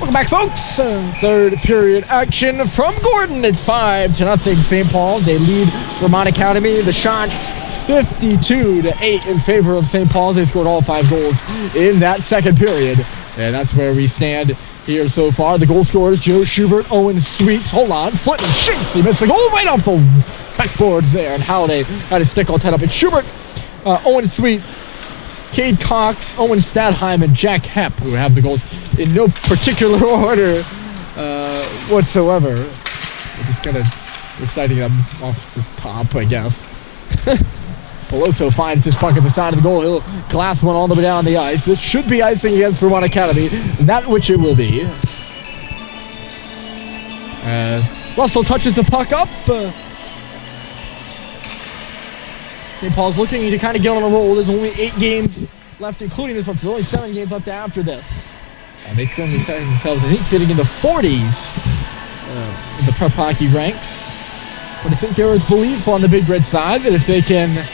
Welcome back, folks. Third period action from Gordon. It's 5-0 St. Paul's. They lead Vermont Academy. The shots 52-8 in favor of St. Paul's. They scored all 5 goals in that second period. And that's where we stand here so far. The goal scorers, Joe Schubert, Owen Sweet. Hold on. Flinton shoots. He missed the goal right off the backboards there. And Halliday had his stick all tied up. It's Schubert, Owen Sweet, Cade Cox, Owen Stadheim, and Jack Hepp, who have the goals in no particular order whatsoever. We're just kind of reciting them off the top, I guess. Peloso finds this puck at the side of the goal. He'll glass one all the way down the ice. This should be icing against Vermont Academy, that which it will be. As Russell touches the puck up. St. Paul's looking to kind of get on a roll. There's only 8 games left, including this one. So there's only 7 games left after this. They currently set themselves, I think, sitting in the 40s in the prep hockey ranks. But I think there is belief on the Big Red side that if they can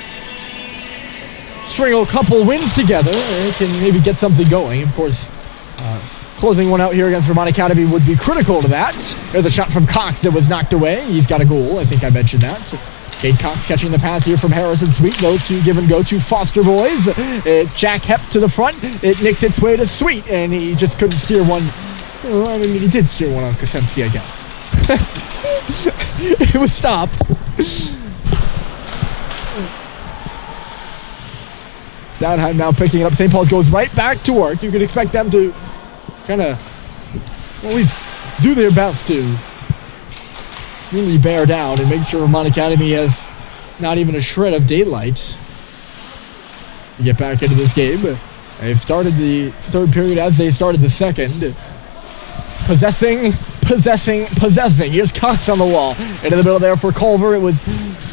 string a couple wins together, they can maybe get something going. Of course, closing one out here against Vermont Academy would be critical to that. There's a shot from Cox that was knocked away. He's got a goal. I think I mentioned that. Cade Cox catching the pass here from Harrison Sweet. Those two give and go to Foster boys. It's Jack Hepp to the front. It nicked its way to Sweet, and he just couldn't steer one. Well, I mean, he did steer one on Kosenski, I guess. It was stopped. Stadheim now picking it up. St. Paul's goes right back to work. You can expect them to kind of always do their best to really bear down and make sure Vermont Academy has not even a shred of daylight to get back into this game. They've started the third period as they started the second. Possessing. Here's Cox on the wall. Into the middle there for Culver. It was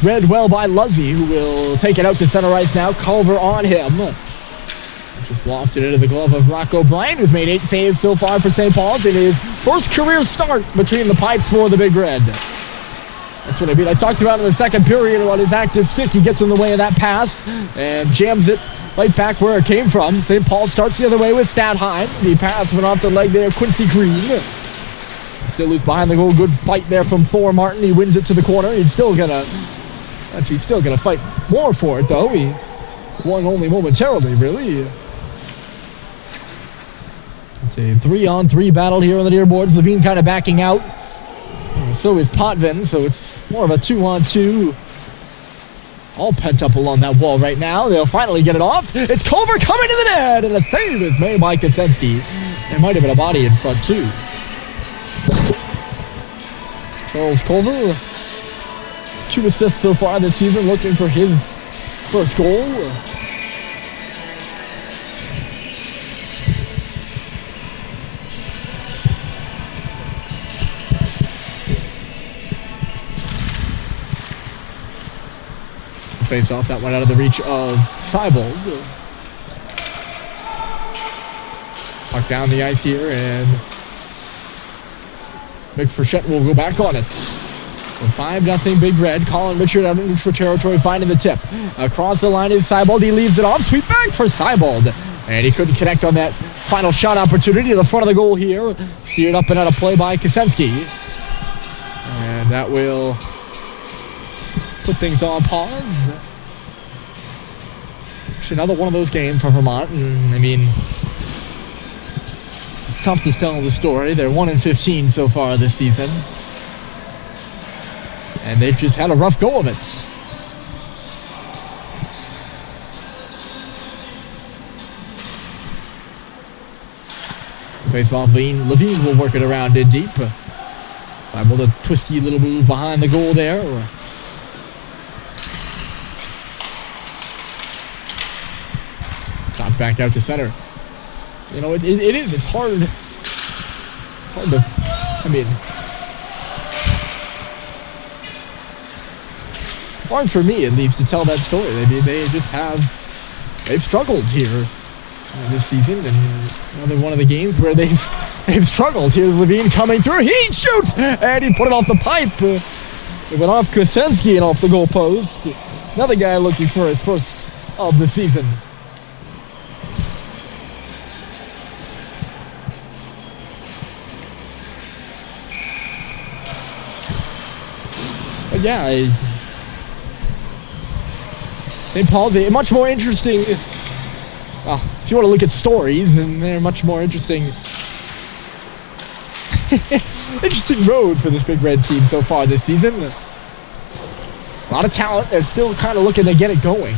read well by Luzzy, who will take it out to center ice now. Culver on him. Just lofted into the glove of Rocco Bryant, who's made 8 saves so far for St. Paul's in his first career start between the pipes for the Big Red. That's what I mean. I talked about in the second period about his active stick. He gets in the way of that pass and jams it right back where it came from. St. Paul starts the other way with Stadheim. The pass went off the leg there. Quincy Green still loose behind the goal. Good fight there from Thor Martin. He wins it to the corner. He's still gonna fight more for it, though. He won only momentarily, really. It's a 3-on-3 battle here on the near boards. Levine kind of backing out. So is Potvin, so it's more of a 2-on-2. All pent up along that wall right now. They'll finally get it off. It's Culver coming to the net, and a save is made by Kosenski. There might have been a body in front, too. Charles Culver, 2 assists so far this season, looking for his first goal. Face off, that one out of the reach of Seibold. Puck down the ice here, and Mick Frechette will go back on it. 5-0 Big Red. Colin Richard out of neutral territory, finding the tip. Across the line is Seibold. He leaves it off. Sweep back for Seibold. And he couldn't connect on that final shot opportunity to the front of the goal here. Steered up and out of play by Kosenski. And that will put things on pause. It's another one of those games for Vermont, and I mean, it's tough to tell the story. They're 1-15 so far this season, and they've just had a rough go of it. Face off, Levine will work it around in deep. Able to twisty little move behind the goal there. Chopped back out to center. You know, it's hard. It's hard to, I mean, hard for me at least to tell that story. I mean, they've struggled here this season, and another one of the games where they've struggled. Here's Levine coming through. He shoots, and he put it off the pipe. It went off Kosenski and off the goal post. Another guy looking for his first of the season. But yeah, St. Paul's a much more interesting, well, if you want to look at stories, and they're much more interesting interesting road for this Big Red team so far this season. A lot of talent. They're still kind of looking to get it going.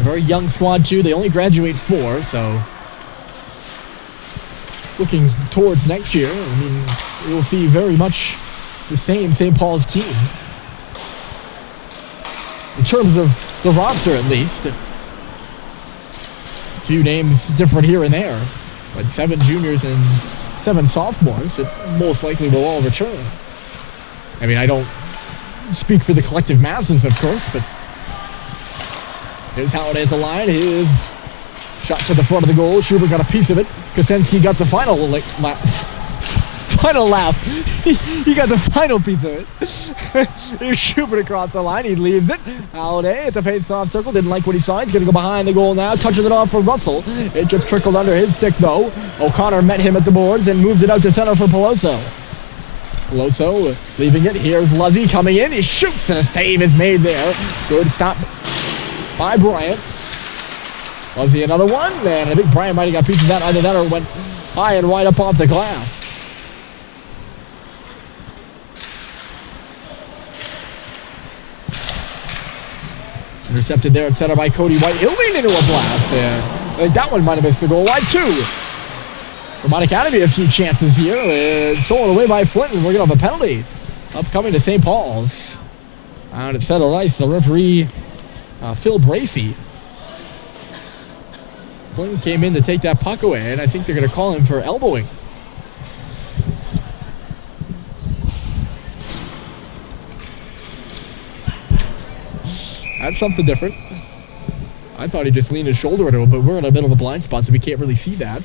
A very young squad too. They only graduate 4, so looking towards next year, I mean, we'll see very much the same St. Paul's team. In terms of the roster, at least. A few names different here and there, but 7 juniors and 7 sophomores that most likely will all return. I mean, I don't speak for the collective masses, of course, but here's how it is. The line. His shot to the front of the goal. Schubert got a piece of it. Kosenski got the final laugh. He got the final piece of it. Here's Schubert across the line. He leaves it. Holiday at the face-off circle. Didn't like what he saw. He's going to go behind the goal now. Touches it off for Russell. It just trickled under his stick, though. O'Connor met him at the boards and moved it out to center for Peloso. Peloso leaving it. Here's Luzzy coming in. He shoots, and a save is made there. Good stop by Bryant. Luzzy another one, and I think Bryant might have got a piece of that. Either that or went high and wide up off the glass. Intercepted there at center by Cody White. He'll lean into a blast there. I think that one might have missed the goal. Wide 2. Vermont Academy a few chances here. Stolen away by Flint, and we're going to have a penalty upcoming to St. Paul's. Out at center ice, the referee, Phil Bracey. Flint came in to take that puck away, and I think they're going to call him for elbowing. That's something different. I thought he just leaned his shoulder into it, but we're in a bit of a blind spot, so we can't really see that.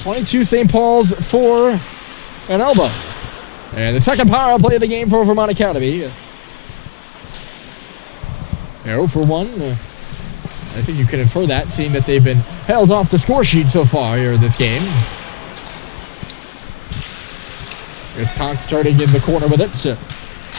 22 St. Paul's for an elbow. And the second power play of the game for Vermont Academy. 0 for 1. I think you can infer that, seeing that they've been held off the score sheet so far here in this game. There's Conk starting in the corner with it.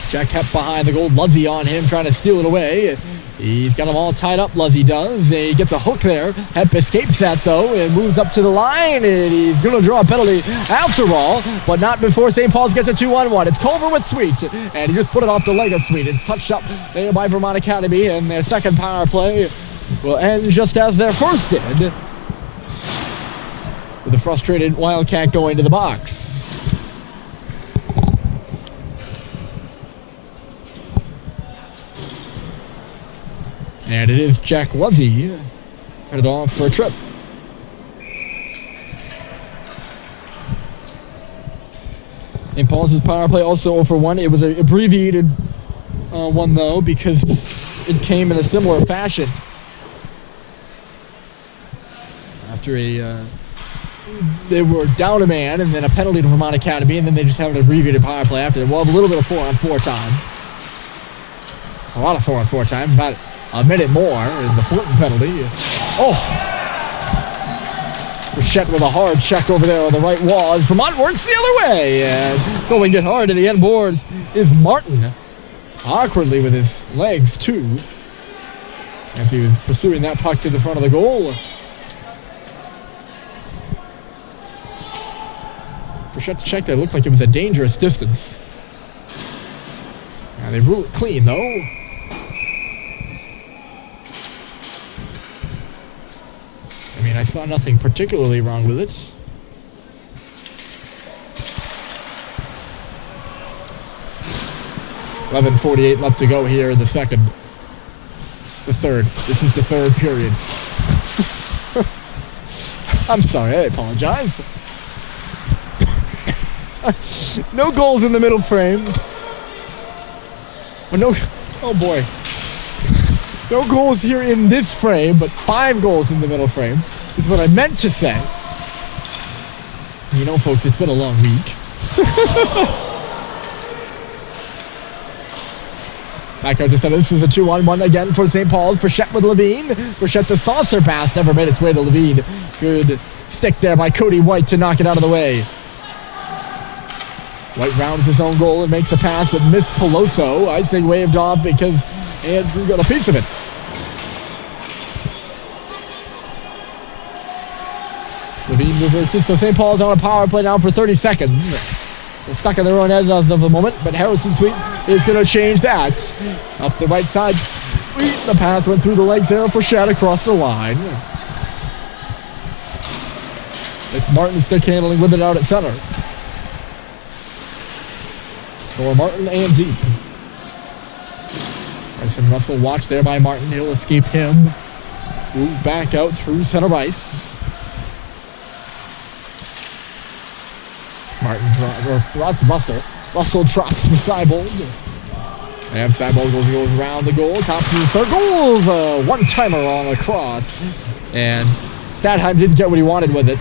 Jack kept behind the goal. Luzzy on him, trying to steal it away. He's got them all tied up, Luzzy does. He gets a hook there. Hep escapes that, though, and moves up to the line. And he's going to draw a penalty after all, but not before St. Paul's gets a 2-on-1. It's Culver with Sweet, and he just put it off the leg of Sweet. It's touched up there by Vermont Academy, and their second power play will end just as their first did, with a frustrated Wildcat going to the box. And it is Jack Luzzy headed off for a trip. St. Paul's power play also 0 for 1. It was an abbreviated one, though, because it came in a similar fashion. After they were down a man, and then a penalty to Vermont Academy, and then they just have an abbreviated power play after. We'll have a little bit of 4-on-4 time. A lot of 4-on-4 time, about a minute more in the Fulton penalty. Oh! Frechette with a hard check over there on the right wall as Vermont works the other way. And going it hard to the end boards is Martin. Awkwardly with his legs, too, as he was pursuing that puck to the front of the goal. Frechette's check there looked like it was a dangerous distance. Now they rule it clean, though. I mean, I saw nothing particularly wrong with it. .48 left to go here in the second. The third. This is the third period. I'm sorry, I apologize. No goals in the middle frame. Oh boy. No goals here in this frame, but 5 goals in the middle frame is what I meant to say. You know, folks, it's been a long week. Back out to center. This is a 2-on-1 again for St. Paul's. Frechette with Levine. Frechette the saucer pass never made its way to Levine. Good stick there by Cody White to knock it out of the way. White rounds his own goal and makes a pass that missed Peloso. Icing waved off because Andrew got a piece of it. Levine reverses, so St. Paul's on a power play now for 30 seconds. They're stuck in their own end as of the moment, but Harrison Sweet is going to change that. Up the right side, Sweet, the pass went through the legs there for Shad across the line. It's Martin stick handling with it out at center. For Martin and deep. Bryson Russell watched there by Martin. He'll escape him. Moves back out through center ice. Martin thrusts Russell. Russell drops for Seibold. And Seibold goes around the goal. Thompson circles. One-timer on the cross. And Stadheim didn't get what he wanted with it.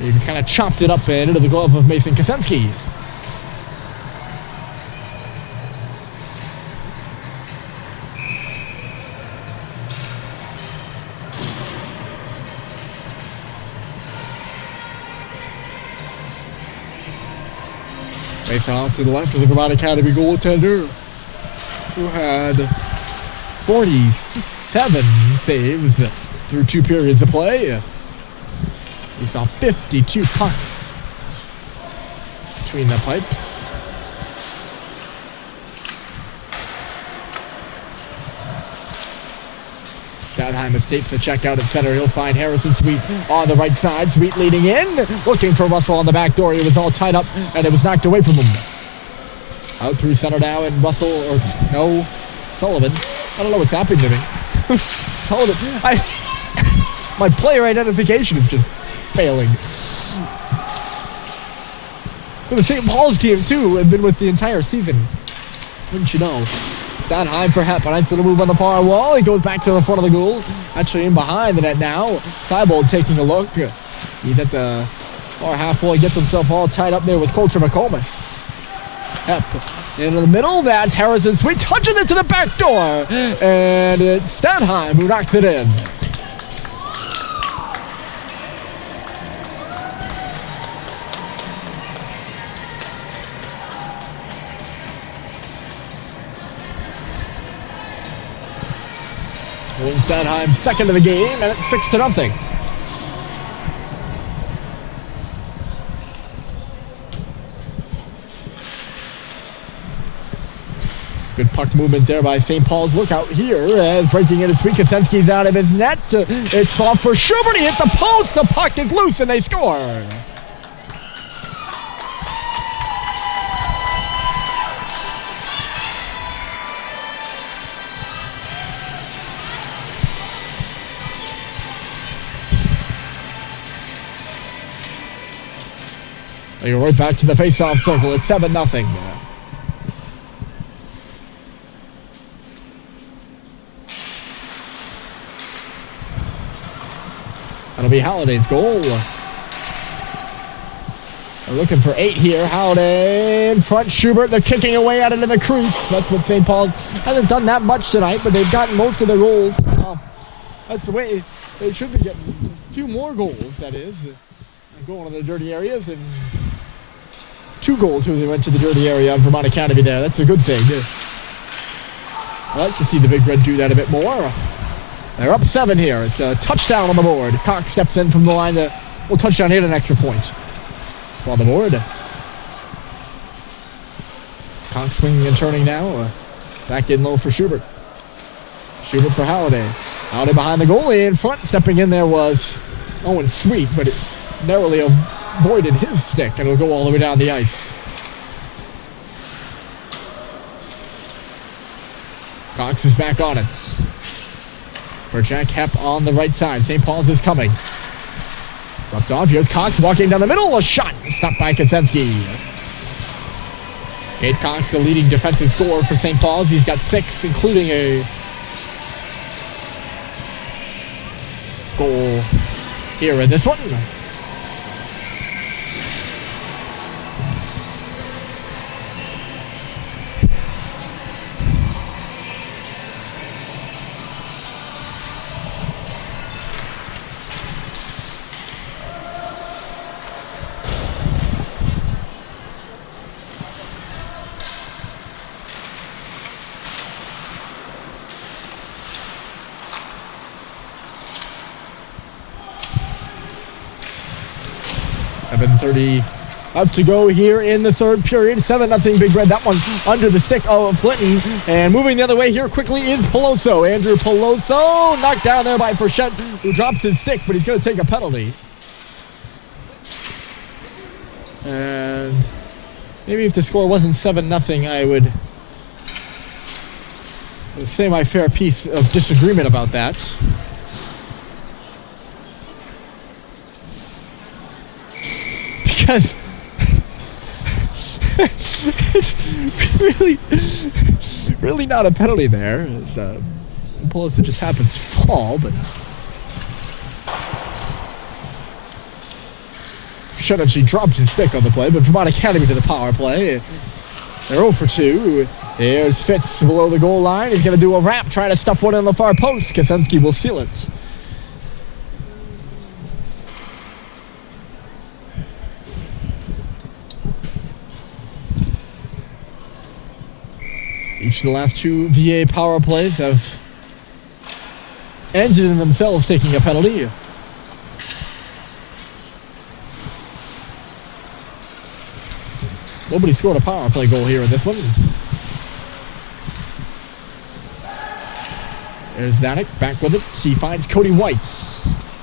He kind of chopped it up and into the glove of Mason Kosenski. Face off to the left of the Vermont Academy goaltender, who had 47 saves through 2 periods of play. We saw 52 pucks between the pipes. Stadheim escapes the check out at center. He'll find Harrison Sweet on the right side. Sweet leading in, looking for Russell on the back door. He was all tied up, and it was knocked away from him. Out through center now, and Sullivan. I don't know what's happening to me. Sullivan. My player identification is just failing. For the St. Paul's team, too, and been with the entire season. Wouldn't you know? Stadheim for Hep, a nice little move on the far wall. He goes back to the front of the goal. Actually in behind the net now. Seibold taking a look. He's at the far half wall. He gets himself all tied up there with Coulter McComas. Hep into the middle. That's Harrison Sweet touching it to the back door. And it's Stadheim who knocks it in. Stadheim second of the game, and it's 6-0. Good puck movement there by St. Paul's. Look out here as breaking into Sweet. Kosenski's out of his net. It's off for Schubert. He hit the post. The puck is loose, and they score. They go right back to the face-off circle. It's 7-0. That'll be Halliday's goal. They're looking for 8 here. Halliday in front. Schubert, they're kicking away at it in the crease. That's what St. Paul hasn't done that much tonight, but they've gotten most of their goals. That's the way they should be getting. A few more goals, that is. Going to the dirty areas, and 2 goals when they went to the dirty area on Vermont Academy there. That's a good thing. I like to see the Big Red do that a bit more. They're up 7 here. It's a touchdown on the board. Cox steps in from the line. Touchdown hit an extra point. On the board. Cox swinging and turning now. Back in low for Schubert. Schubert for Halliday. Halliday behind the goalie in front. Stepping in there was Owen Sweet, but it narrowly avoided his stick, and it'll go all the way down the ice. Cox is back on it. For Jack Hep on the right side. St. Paul's is coming. Left off. Here's Cox walking down the middle. A shot. Stopped by Kosenski. Kate Cox, the leading defensive scorer for St. Paul's. He's got 6, including a goal here in this one. 7:30 left to go here in the third period. 7-0 Big Red. That one under the stick of Flinton. And moving the other way here quickly is Peloso. Andrew Peloso knocked down there by Frechette, who drops his stick, but he's going to take a penalty. And maybe if the score wasn't 7-0, I would say my fair piece of disagreement about that. Because it's really not a penalty there. Pelosi just happens to fall, but she dropped his stick on the play, but Vermont Academy to the power play. They're 0 for 2. Here's Fitz below the goal line. He's going to do a wrap, try to stuff one in the far post. Kaczynski will seal it. Each of the last 2 VA power plays have ended in themselves taking a penalty. Nobody scored a power play goal here in this one. There's Zanuck back with it. She finds Cody White.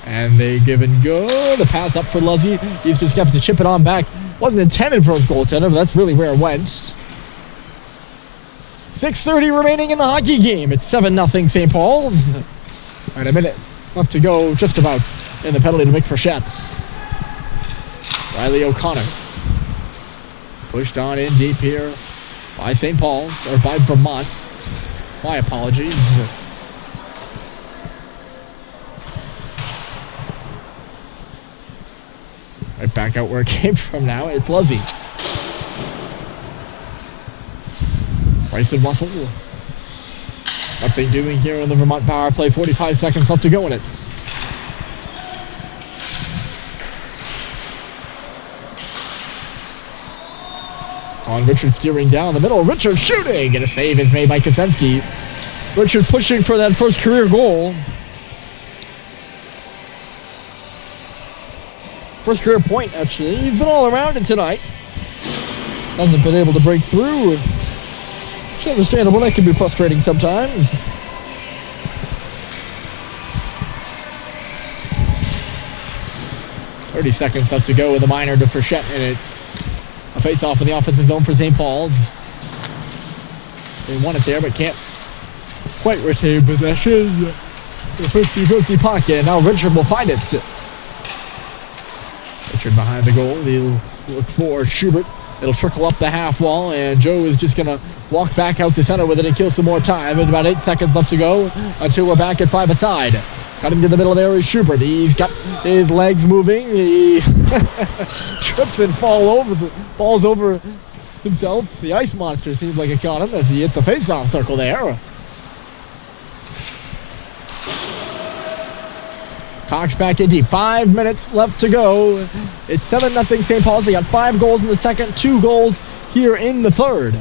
And they give and go. The pass up for Luzzy. He's just got to chip it on back. Wasn't intended for his goaltender, but that's really where it went. 6:30 remaining in the hockey game. It's 7-0 St. Paul's. And a minute left to go, just about, in the penalty to Mick Frechette. Riley O'Connor. Pushed on in deep here by St. Paul's, or by Vermont. My apologies. Right back out where it came from now. It's Luzzy. Bryson Russell. Nothing doing here in the Vermont power play. 45 seconds left to go in it. On Richard steering down the middle. Richard shooting, and a save is made by Kaczynski. Richard pushing for that first career goal. First career point, actually. He's been all around it tonight. Hasn't been able to break through. It's understandable. That can be frustrating sometimes. "30 seconds left to go in the minor to Frechette, and it's a face-off in the offensive zone for St. Paul's. They won it there, but can't quite retain possession. The 50-50 puck, and now Richard will find it. Richard behind the goal. He'll look for Schubert. It'll trickle up the half wall, and Joe is just going to walk back out to center with it and kill some more time. There's about 8 seconds left to go until we're back at 5-a-side. Cutting to the middle there is Schubert. He's got his legs moving. He trips and falls over himself. The ice monster seems like it caught him as he hit the face-off circle there. Cox back in deep. 5 minutes left to go. It's 7-0 St. Paul's. They got 5 goals in the second, 2 goals here in the third.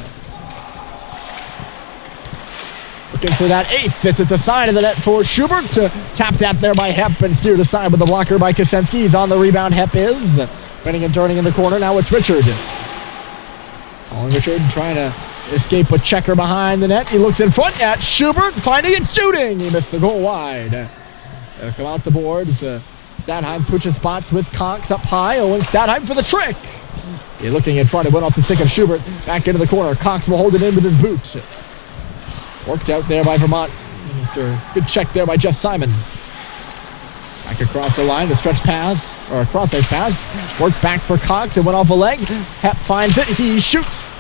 Looking for that 8th. It's at the side of the net for Schubert. Tapped out there by Hepp and steered aside with the blocker by Kaczynski. He's on the rebound. Hepp is spinning and turning in the corner. Now it's Richard. Calling Richard, trying to escape a checker behind the net. He looks in front at Schubert, finding it, shooting. He missed the goal wide. They'll come out the boards. Stadheim switches spots with Cox up high. Owen Stadheim for the trick. He's looking in front. It went off the stick of Schubert. Back into the corner. Cox will hold it in with his boot. Worked out there by Vermont. After a good check there by Jeff Simon. Back across the line. The stretch pass, or a cross-ice pass. Worked back for Cox. It went off a leg. Hepp finds it. He shoots.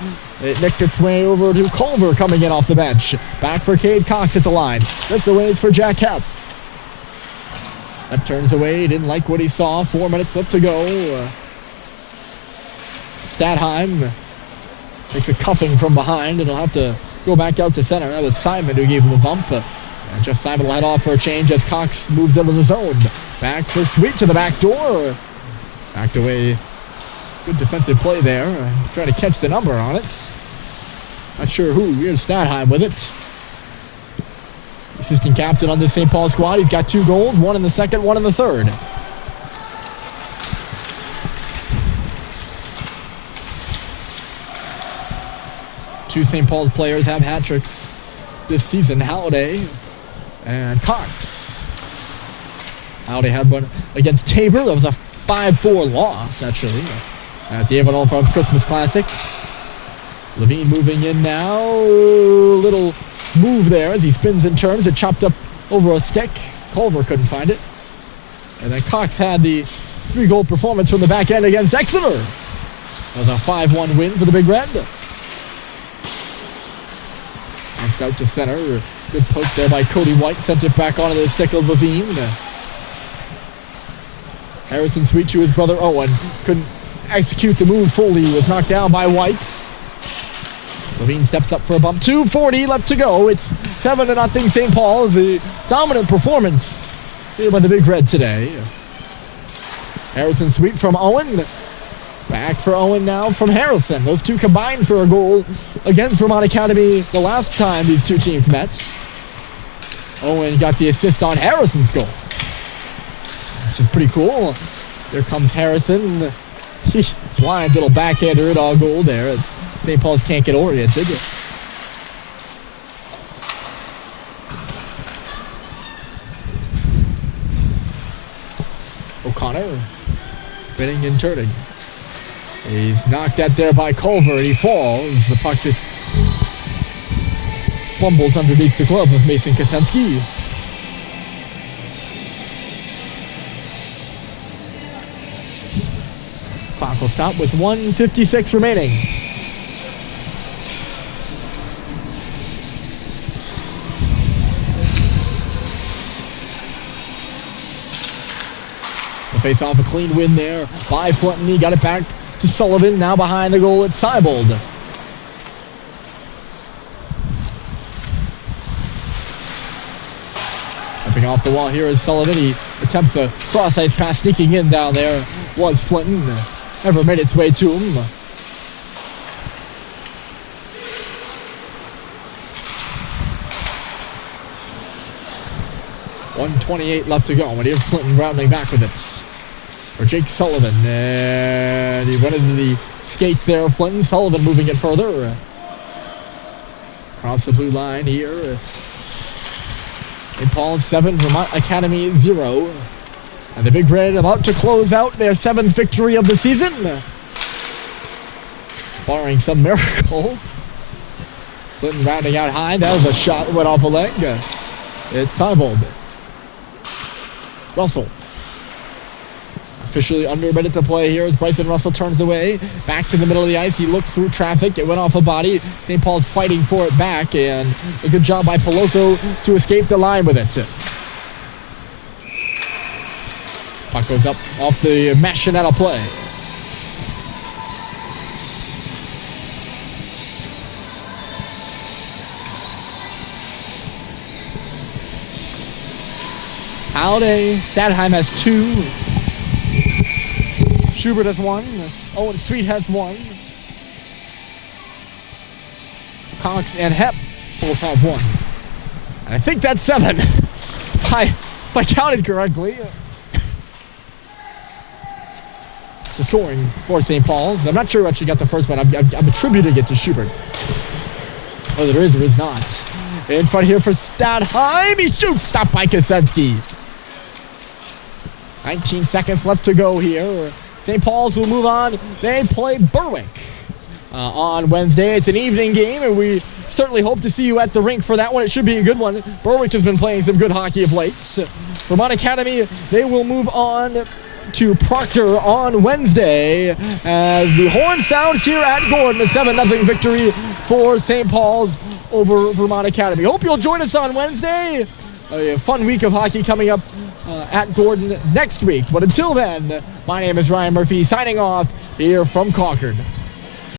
It nicked its way over to Culver coming in off the bench. Back for Cade Cox at the line. This away is for Jack Hepp. Hepp turns away. Didn't like what he saw. 4 minutes left to go. Stadheim takes a cuffing from behind, and he'll have to go back out to center. That was Simon who gave him a bump. And just Simon will head off for a change as Cox moves into the zone. Back for Sweet to the back door. Backed away. Good defensive play there. Trying to catch the number on it. Not sure who. Here's Stadheim with it. Assistant captain on this St. Paul squad. He's got 2 goals. 1 in the second, 1 in the third. Two St. Paul's players have hat tricks this season, Halliday and Cox. Halliday had one against Tabor. That was a 5-4 loss, actually, at the Avon Farms Christmas Classic. Levine moving in now. Little move there as he spins and turns. It chopped up over a stick. Culver couldn't find it. And then Cox had the 3-goal performance from the back end against Exeter. That was a 5-1 win for the Big Red. Bounced out to center. Good poke there by Cody White. Sent it back onto the stick of Levine. Harrison Sweet to his brother Owen. Couldn't execute the move fully. Was knocked down by White. Levine steps up for a bump. 2:40 left to go. It's 7-0 St. Paul's. A dominant performance here by the Big Red today. Harrison Sweet from Owen. Back for Owen now from Harrison. Those two combined for a goal against Vermont Academy the last time these two teams met. Owen got the assist on Harrison's goal, which is pretty cool. There comes Harrison. Blind little backhander at all goal there as St. Paul's can't get oriented. O'Connor spinning and turning. He's knocked at there by Culver and he falls. The puck just bumbles underneath the glove of Mason Kosenski. Clock will stop with 1:56 remaining. The face off, a clean win there by Flinton. He got it back to Sullivan. Now behind the goal, it's Seibold. Stepping off the wall here is Sullivan. He attempts a cross-ice pass, sneaking in down there was Flinton. Never made its way to him. .128 left to go, and here's Flinton rounding back with it. For Jake Sullivan, and he went into the skates there. Flinton. Sullivan moving it further. Across the blue line here. St. Paul 7, Vermont Academy 0. And the Big Red about to close out their 7th victory of the season. Barring some miracle. Flinton rounding out high. That was a shot that went off a leg. It's Seibold. Russell. Officially under a minute to play here as Bryson Russell turns away. Back to the middle of the ice. He looked through traffic. It went off a body. St. Paul's fighting for it back. And a good job by Peloso to escape the line with it. Puck goes up off the mesh and that'll play. Halliday. Stadheim has 2. Schubert has 1. Owen Sweet has 1. Cox and Hepp both have 1. And I think that's 7. If I counted correctly. It's the scoring for St. Paul's. I'm not sure who actually got the first one. I'm attributing it to Schubert. Whether there is or is not. In front here for Stadheim. He shoots. Stopped by Kosenski. 19 seconds left to go here. St. Paul's will move on. They play Berwick on Wednesday. It's an evening game, and we certainly hope to see you at the rink for that one. It should be a good one. Berwick has been playing some good hockey of late. Vermont Academy, they will move on to Proctor on Wednesday as the horn sounds here at Gordon. A 7-0 victory for St. Paul's over Vermont Academy. Hope you'll join us on Wednesday. A fun week of hockey coming up at Gordon next week. But until then, my name is Ryan Murphy signing off here from Concord.